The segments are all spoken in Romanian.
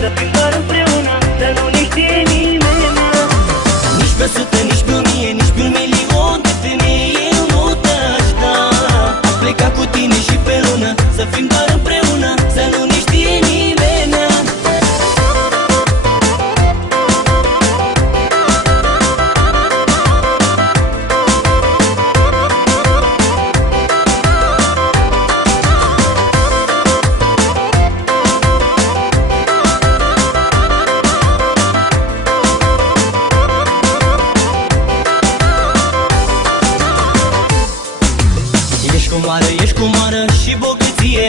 să fim doar împreună, să nu ne știe nimeni. Nici pe 100, nici pe 1000, nici pe 1.000.000 de femei eu nu te-aș da. Aș pleca cu tine și pe lună, să fim doar împreună, să nu ne știe nimeni. Ești comoară și bogăție,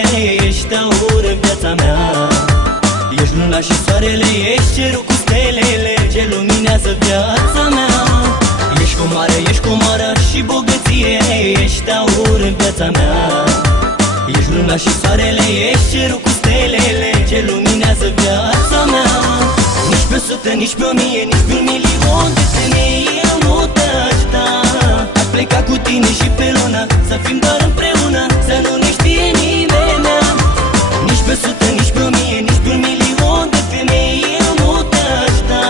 ești aur în viața mea. Ești luna și soarele, ești cerul cu stelele ce luminează viața mea. Ești comoară și bogăție, ești aur în viața mea. Ești luna și soarele, ești cerul cu stelele ce luminează viața mea. Nici pe 100, nici pe 1000, nici pe 1.000.000 de femei eu nu te-aș da. Aș pleca cu tine și pe lună, să fim doar împreună, să nu ne știe nimeni. Nici pe 100, nici pe 1000, nici pe 1.000.000 de femei eu nu te-aș da.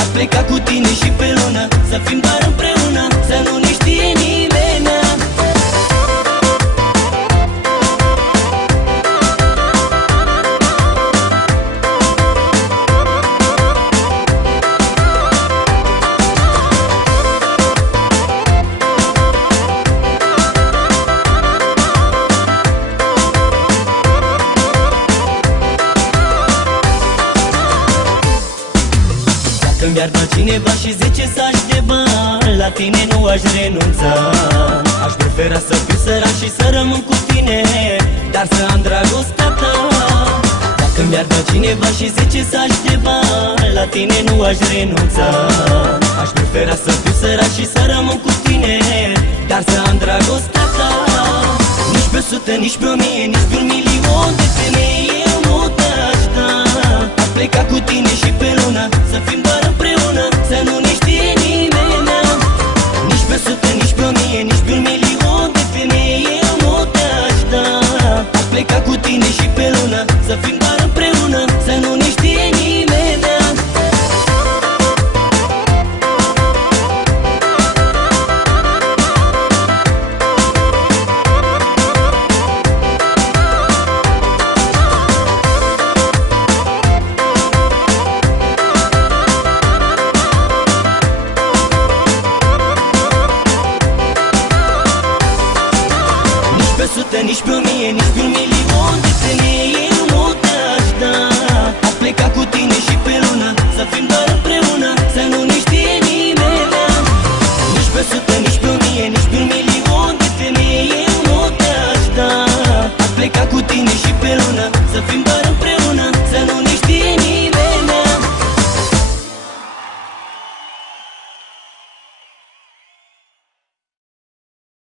Aș pleca cu tine și pe lună, să fim doar împreună, să nu ne știe nimeni. Mi-ar da cineva și 10 saci de bani, la tine nu aș renunța. Aș prefera să fiu sărac și să rămân cu tine, dar să am dragostea ta. Dacă mi-ar da cineva și 10 saci de bani, la tine nu aș renunța. Aș prefera să fiu sărac și să rămân cu tine, dar să am dragostea ta. Nici pe 100, nici pe 1000, nici pe 1.000.000 de femei eu nu te-aș da. Aș pleca cu tine și pe lună, să fim doar împreună, să nu ne știe nimeni. Nici pe 100, nici pe 1000, nici pe 1.000.000 de femei eu nu te-aș da. Aș pleca cu tine și pe lună, să fim doar împreună, să nu ne știe nimeni. Nici pe 1000, nici pe 1.000.000 de femei eu nu te-aș da. Aș pleca cu tine și pe lună, să fim doar împreună, să nu ne